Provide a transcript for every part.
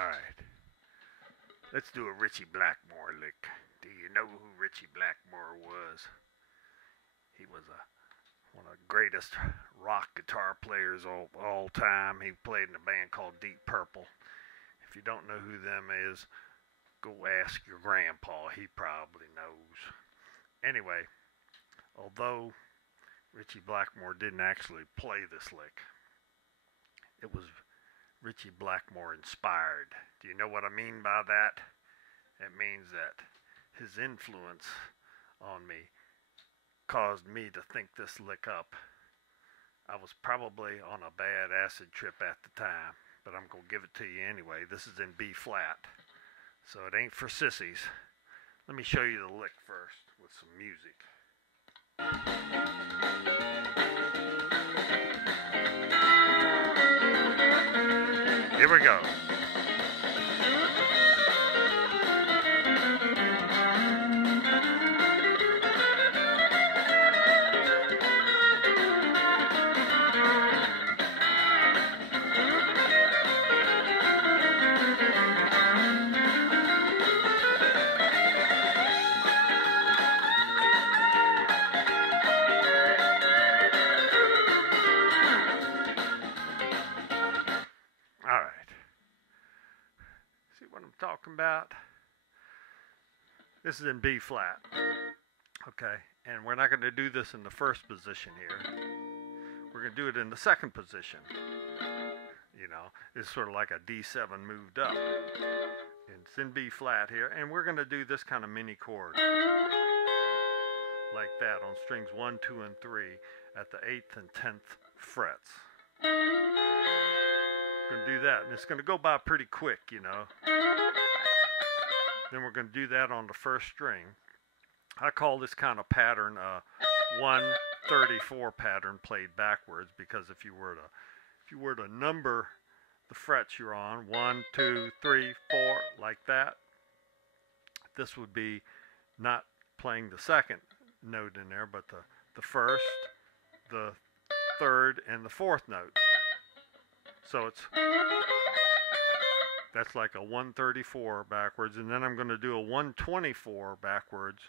Alright. Let's do a Ritchie Blackmore lick. Do you know who Ritchie Blackmore was? He was one of the greatest rock guitar players of all time. He played in a band called Deep Purple. If you don't know who them is, go ask your grandpa. He probably knows. Anyway, although Ritchie Blackmore didn't actually play this lick, it was Ritchie Blackmore inspired. Do you know what I mean by that? It means that his influence on me caused me to think this lick up. I was probably on a bad acid trip at the time, but I'm going to give it to you anyway. This is in B flat, so it ain't for sissies. Let me show you the lick first with some music. Here we go. See what I'm talking about? This is in B flat. Okay, and we're not going to do this in the first position here. We're going to do it in the second position. You know, it's sort of like a D7 moved up. And it's in B flat here, and we're going to do this kind of mini chord. Like that on strings 1, 2, and 3 at the 8th and 10th frets. Going to do that, and it's going to go by pretty quick, you know. Then we're going to do that on the first string. I call this kind of pattern a 134 pattern played backwards, because if you were to number the frets you're on, 1, 2, 3, 4, like that, this would be not playing the second note in there, but the first, the third, and the fourth note. So that's like a 134 backwards, and then I'm going to do a 124 backwards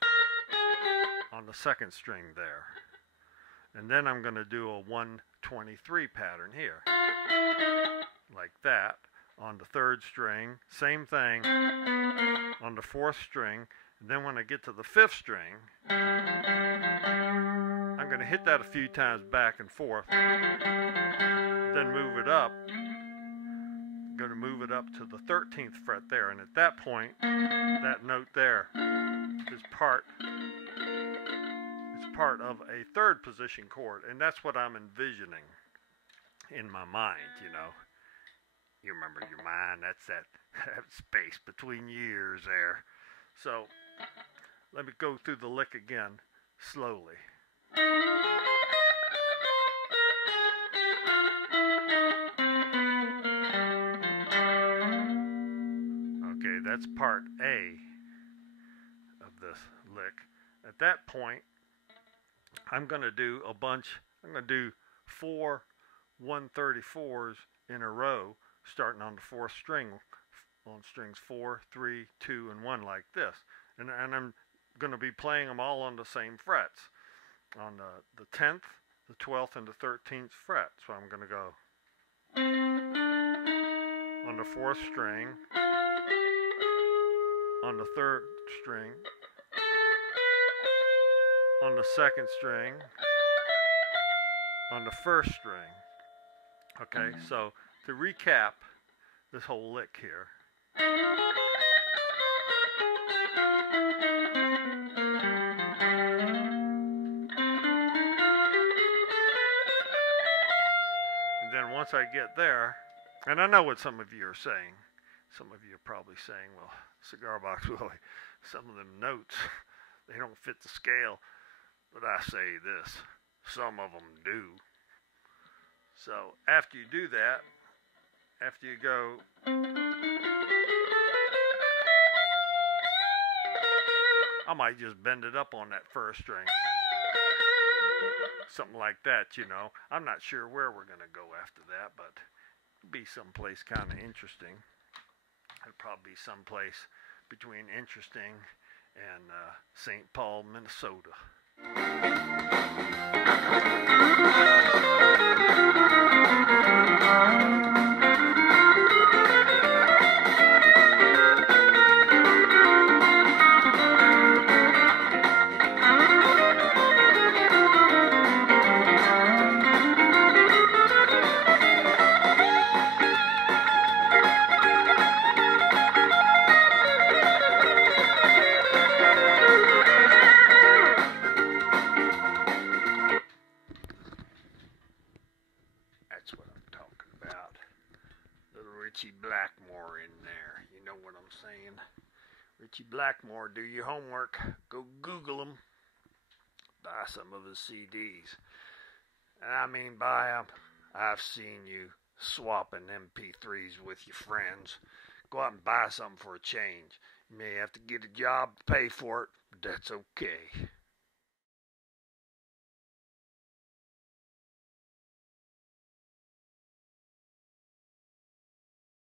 on the second string there. And then I'm going to do a 123 pattern here. Like that on the third string. Same thing on the fourth string. And then when I get to the fifth string, I'm going to hit that a few times back and forth. Then move it up. I'm going to move it up to the 13th fret there, and at that point, that note there is part of a third position chord, and that's what I'm envisioning in my mind, you know. You remember your mind, that's that space between years there. So let me go through the lick again slowly. Okay, that's part A of this lick. At that point, I'm going to do I'm going to do 4 134s in a row, starting on the fourth string, on strings 4, 3, 2, and 1 like this. And I'm going to be playing them all on the same frets, on the 10th, the 12th, and the 13th fret. So I'm going to go on the fourth string, on the third string, on the second string, on the first string. Okay, so to recap this whole lick here. And then once I get there, and I know what some of you are saying. Some of you are probably saying, well, Cigarbox Willie, some of them notes, they don't fit the scale. But I say this, some of them do. So after you do that, after you go I might just bend it up on that first string. Something like that, you know. I'm not sure where we're going to go after that, but it'll be someplace kind of interesting. It'll probably be someplace between interesting and St. Paul, Minnesota. That's what I'm talking about. Little Ritchie Blackmore in there. You know what I'm saying? Ritchie Blackmore, do your homework. Go Google him. Buy some of his CDs. And I mean buy them. I've seen you swapping MP3s with your friends. Go out and buy something for a change. You may have to get a job to pay for it, but that's okay.